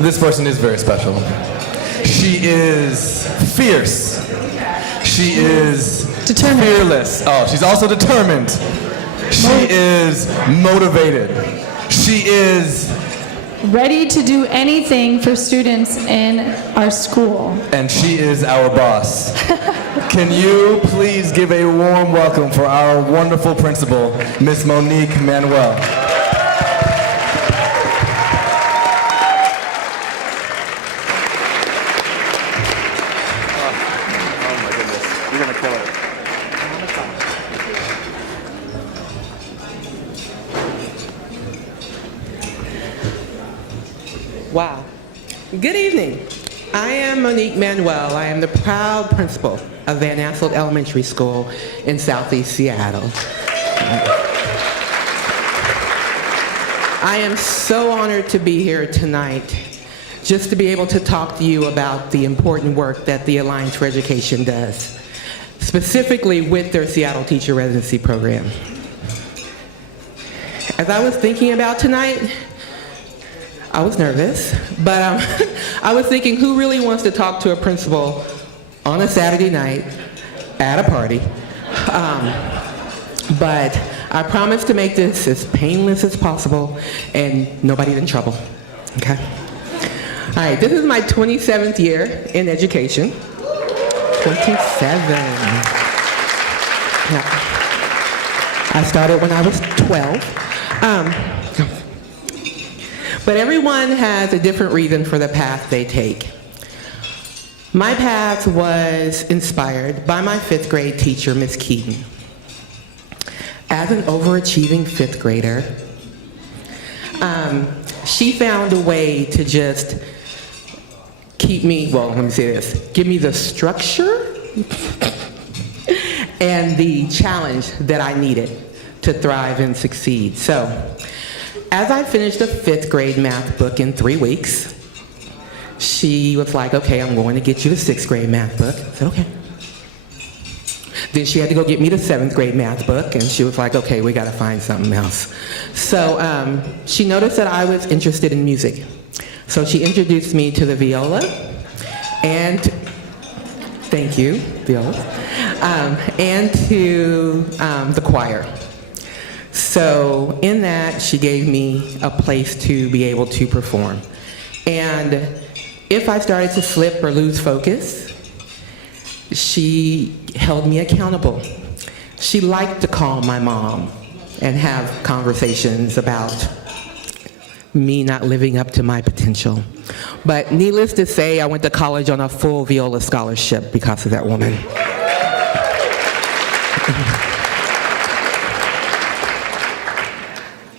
This person is very special. She is fierce. She is Determined. fearless. Oh, she's also determined. She is motivated. She is, Ready to do anything for students in our school. and she is our boss. Can you please give a warm welcome for our wonderful principal, Miss Monique Manuel. Wow. Good evening. I am Monique Manuel. I am the proud principal of Van Asselt Elementary School in Southeast Seattle. I am so honored to be here tonight just to be able to talk to you about the important work that the Alliance for Education does, specifically with their Seattle Teacher Residency Program. As I was thinking about tonight, I was nervous, but I was thinking, who really wants to talk to a principal on a Saturday night at a party? But I promise to make this as painless as possible and nobody's in trouble, okay? All right, this is my 27th year in education. 27. Yeah. I started when I was 12. But everyone has a different reason for the path they take. My path was inspired by my 5th grade teacher, Miss Keaton. As an overachieving 5th grader, she found a way to just keep me, well, let me say this, give me the structure and the challenge that I needed to thrive and succeed. So, as I finished a 5th grade math book in 3 weeks, she was like, okay, I'm going to get you the 6th grade math book. I said, okay. Then she had to go get me the 7th grade math book, and she was like, okay, we gotta find something else. So she noticed that I was interested in music. So she introduced me to the viola, and, thank you, viola, and to the choir. So in that, she gave me a place to be able to perform. And if I started to slip or lose focus, she held me accountable. She liked to call my mom and have conversations about me not living up to my potential. But needless to say, I went to college on a full viola scholarship because of that woman.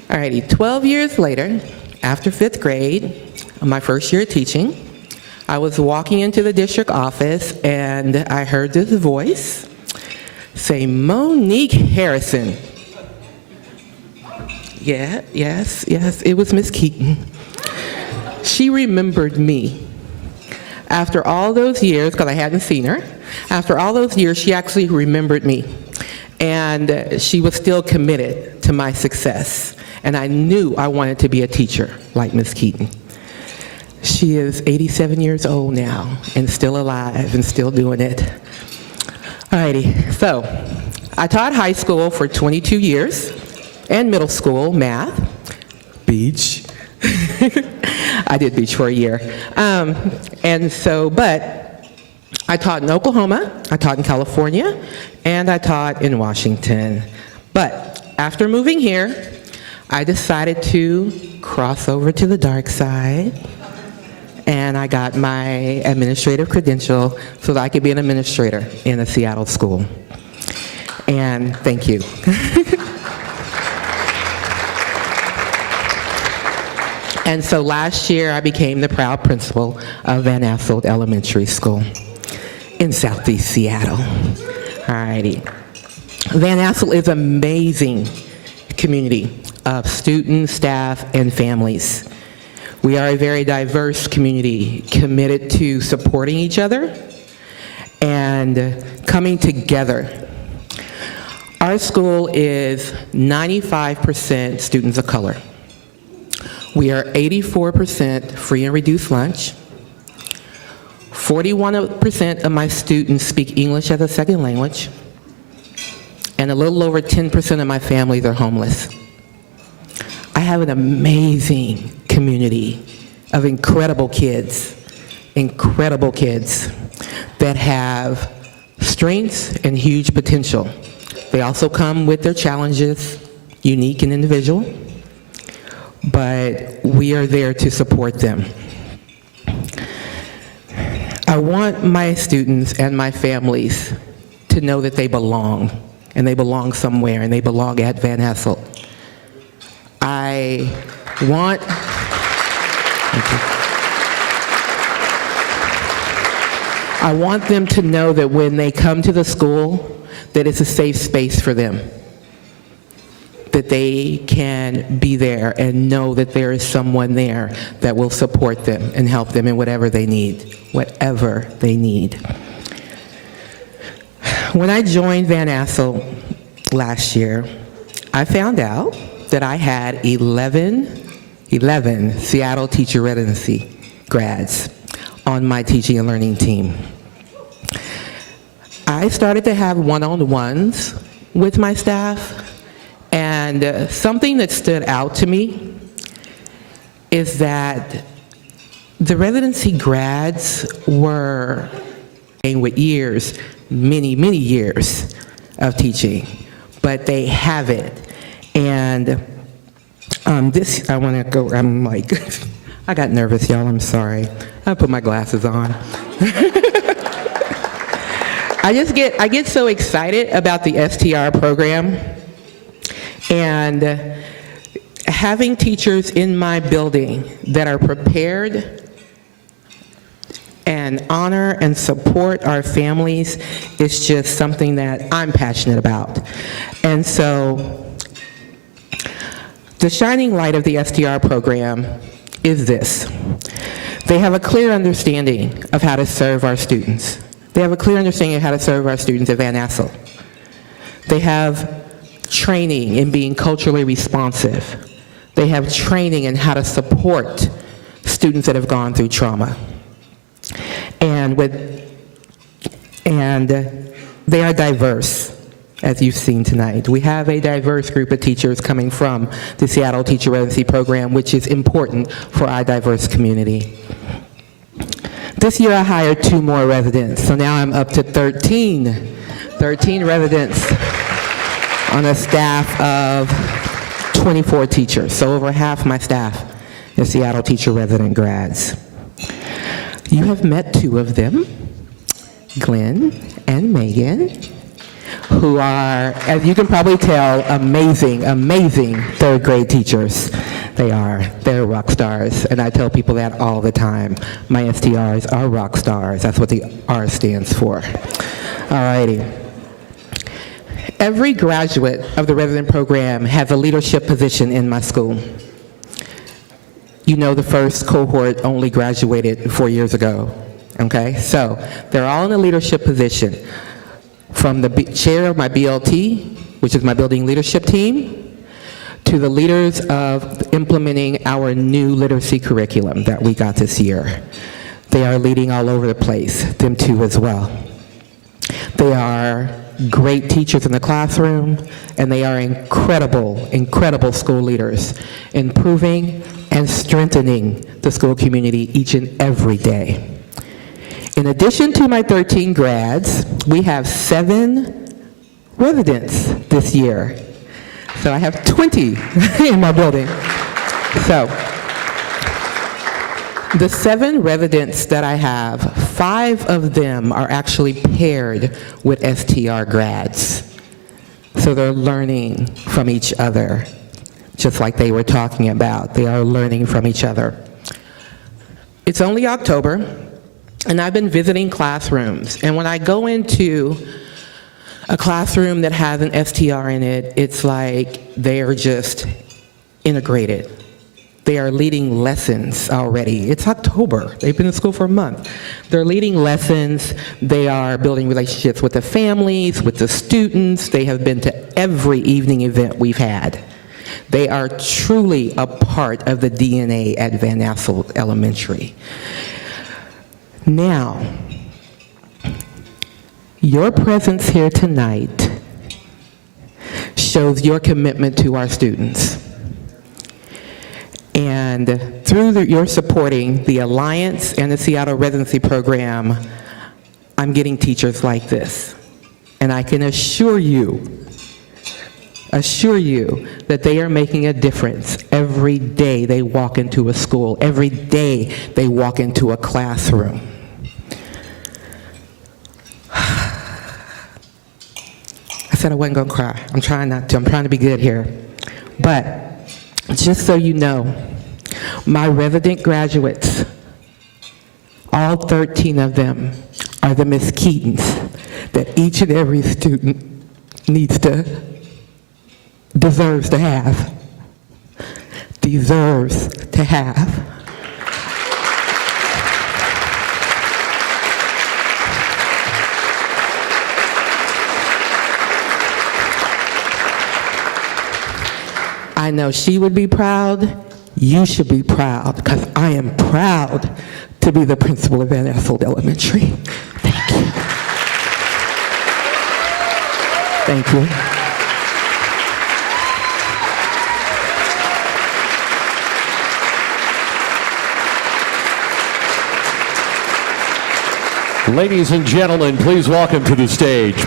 Alrighty, 12 years later, after 5th grade, my first year of teaching, I was walking into the district office and I heard this voice say, Monique Harrison. Yeah, yes, it was Miss Keaton. She remembered me. After all those years, because I hadn't seen her, after all those years, she actually remembered me. And she was still committed to my success. And I knew I wanted to be a teacher like Miss Keaton. She is 87 years old now and still alive and still doing it. Alrighty, so I taught high school for 22 years and middle school math, beach. I did beach for a year. But I taught in Oklahoma, I taught in California, and I taught in Washington. But after moving here, I decided to cross over to the dark side, and I got my administrative credential so that I could be an administrator in a Seattle school. And thank you. And so last year, I became the proud principal of Van Asselt Elementary School in Southeast Seattle. Alrighty. Van Asselt is an amazing community of students, staff, and families. We are a very diverse community committed to supporting each other and coming together. Our school is 95% students of color. We are 84% free and reduced lunch. 41% of my students speak English as a second language. And a little over 10% of my families are homeless. I have an amazing community of incredible kids that have strengths and huge potential. They also come with their challenges, unique and individual, but we are there to support them. I want my students and my families to know that they belong, and they belong somewhere, and they belong at Van Asselt. I want them to know that when they come to the school, that it's a safe space for them, that they can be there and know that there is someone there that will support them and help them in whatever they need, When I joined Van Asselt last year, I found out that I had 11 Seattle teacher residency grads on my teaching and learning team. I started to have one-on-ones with my staff, and something that stood out to me is that the residency grads were with years, many years of teaching, but they have it. And this, I want to go, I'm like, I got nervous, y'all, I'm sorry. I put my glasses on. I get so excited about the STR program, and having teachers in my building that are prepared and honor and support our families is just something that I'm passionate about. And so the shining light of the STR program is this. They have a clear understanding of how to serve our students. They have a clear understanding of how to serve our students at Van Asselt. They have training in being culturally responsive. They have training in how to support students that have gone through trauma. And they are diverse, as you've seen tonight. We have a diverse group of teachers coming from the Seattle Teacher Residency Program, which is important for our diverse community. This year I hired 2 more residents, so now I'm up to 13 residents on a staff of 24 teachers. So over half my staff is Seattle Teacher Resident grads. You have met 2 of them, Glenn and Megan, who are, as you can probably tell, amazing 3rd grade teachers. They're rock stars, and I tell people that all the time. My STRs are rock stars. That's what the R stands for. All righty. Every graduate of the resident program has a leadership position in my school. You know, the first cohort only graduated 4 years ago, okay? So they're all in a leadership position, from the chair of my BLT, which is my building leadership team, to the leaders of implementing our new literacy curriculum that we got this year. They are leading all over the place, them 2 as well. They are great teachers in the classroom, and they are incredible school leaders, improving and strengthening the school community each and every day. In addition to my 13 grads, we have 7 residents this year. So I have 20 in my building. So the 7 residents that I have, 5 of them are actually paired with STR grads. So they're learning from each other, just like they were talking about. They are learning from each other. It's only October, and I've been visiting classrooms. And when I go into a classroom that has an STR in it, it's like they are just integrated. They are leading lessons already. It's October. They've been in school for a month. They're leading lessons. They are building relationships with the families, with the students. They have been to every evening event we've had. They are truly a part of the DNA at Van Asselt Elementary. Now, your presence here tonight shows your commitment to our students. And through your supporting the Alliance and the Seattle Residency Program, I'm getting teachers like this. And I can assure you that they are making a difference every day they walk into a school, every day they walk into a classroom. I said I wasn't going to cry. I'm trying not to. I'm trying to be good here. But just so you know, my resident graduates, all 13 of them, are the Miss Keatons that each and every student deserves to have. Deserves to have. I know she would be proud. You should be proud, because I am proud to be the principal of Van Asselt Elementary. Thank you. Thank you. Ladies and gentlemen, please welcome to the stage